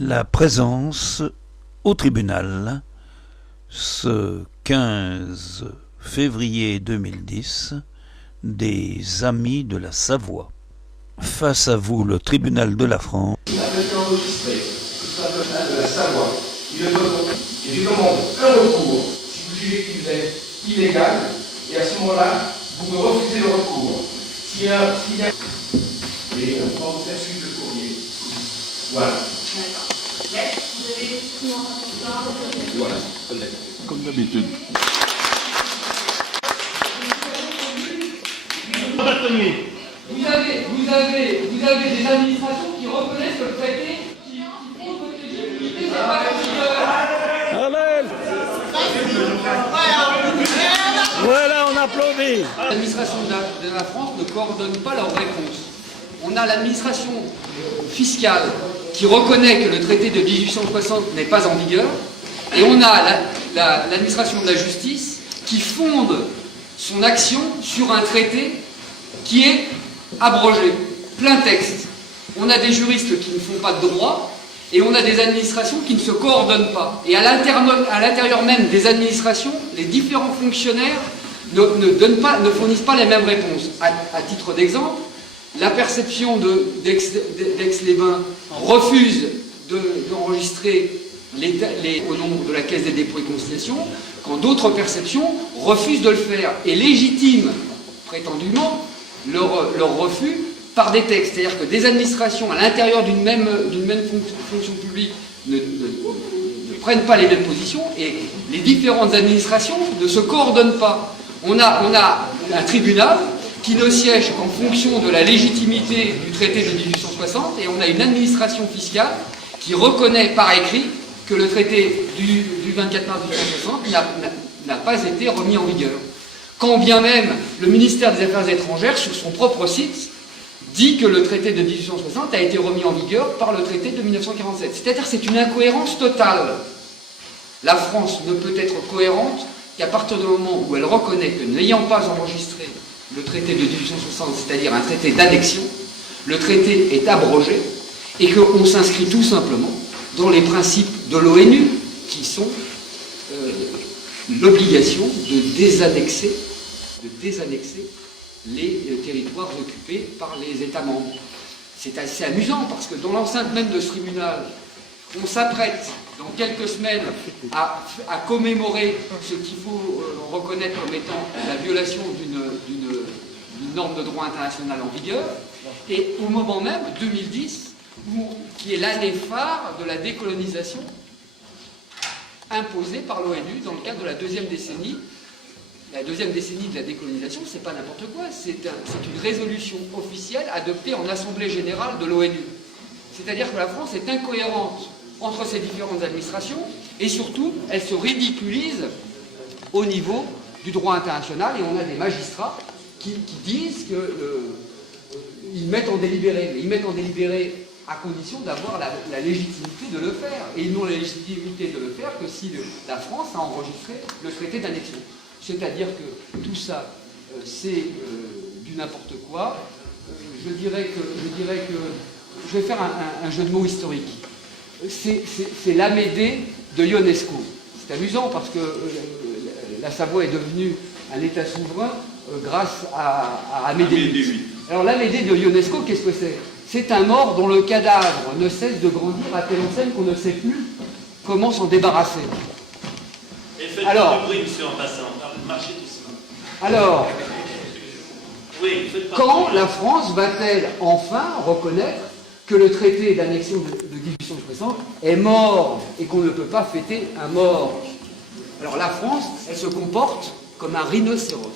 La présence au tribunal ce 15 février 2010 des Amis de la Savoie. Face à vous, le tribunal de la France. Il a été enregistré, le tribunal de la Savoie. Il le demande. Et je demande un recours si vous jugez qu'il est illégal, et à ce moment-là, vous me refusez le recours. S'il y a... Et on va vous faire suivre le courrier. Voilà. D'accord. Mais vous avez tout en rapport. Voilà. Comme d'habitude. Vous avez des administrations qui reconnaissent que le traité qui prouve votre légitimité, c'est pas Voilà, on applaudit. L'administration de la France ne coordonne pas leurs réponses. On a l'administration fiscale qui reconnaît que le traité de 1860 n'est pas en vigueur, et on a l'administration de la justice qui fonde son action sur un traité qui est abrogé, plein texte. On a des juristes qui ne font pas de droit, et on a des administrations qui ne se coordonnent pas. Et à l'intérieur même des administrations, les différents fonctionnaires ne fournissent pas les mêmes réponses. À titre d'exemple, la perception d'Aix-les-Bains refuse d'enregistrer au nom de la Caisse des dépôts et consignations, quand d'autres perceptions refusent de le faire et légitiment, prétendument, leur refus par des textes. C'est-à-dire que des administrations à l'intérieur d'une même fonction publique ne prennent pas les mêmes positions, et les différentes administrations ne se coordonnent pas. On a un tribunal qui ne siège qu'en fonction de la légitimité du traité de 1860, et on a une administration fiscale qui reconnaît par écrit que le traité du 24 mars 1860 n'a pas été remis en vigueur. Quand bien même le ministère des Affaires étrangères, sur son propre site, dit que le traité de 1860 a été remis en vigueur par le traité de 1947. C'est-à-dire que c'est une incohérence totale. La France ne peut être cohérente qu'à partir du moment où elle reconnaît que, n'ayant pas enregistré le traité de 1860, c'est-à-dire un traité d'annexion, le traité est abrogé, et qu'on s'inscrit tout simplement dans les principes de l'ONU, qui sont l'obligation de désannexer les territoires occupés par les États membres. C'est assez amusant, parce que dans l'enceinte même de ce tribunal, on s'apprête dans quelques semaines à commémorer ce qu'il faut reconnaître comme étant la violation d'une norme de droit international en vigueur, et au moment même, 2010, qui est l'année phare de la décolonisation imposée par l'ONU dans le cadre de la deuxième décennie. La deuxième décennie de la décolonisation, c'est pas n'importe quoi, c'est une résolution officielle adoptée en Assemblée Générale de l'ONU. C'est-à-dire que la France est incohérente entre ses différentes administrations, et surtout, elle se ridiculise au niveau du droit international, et on a des magistrats qui disent qu'ils mettent en délibéré, mais ils mettent en délibéré à condition d'avoir la légitimité de le faire. Et ils n'ont la légitimité de le faire que si la France a enregistré le traité d'annexion. C'est-à-dire que tout ça, c'est du n'importe quoi. Je dirais que je vais faire un jeu de mots historique. C'est l'Amédée de Ionesco. C'est amusant parce que la Savoie est devenue un État souverain grâce à Amédée VIII. Alors l'Amédée de Ionesco, qu'est-ce que c'est? C'est un mort dont le cadavre ne cesse de grandir à telle enseigne qu'on ne sait plus comment s'en débarrasser. Et faites alors, du bruit, monsieur, en passant. Marchez doucement. Alors, oui, quand la France va-t-elle enfin reconnaître que le traité d'annexion de 1860 est mort et qu'on ne peut pas fêter un mort? Alors la France, elle se comporte comme un rhinocéros.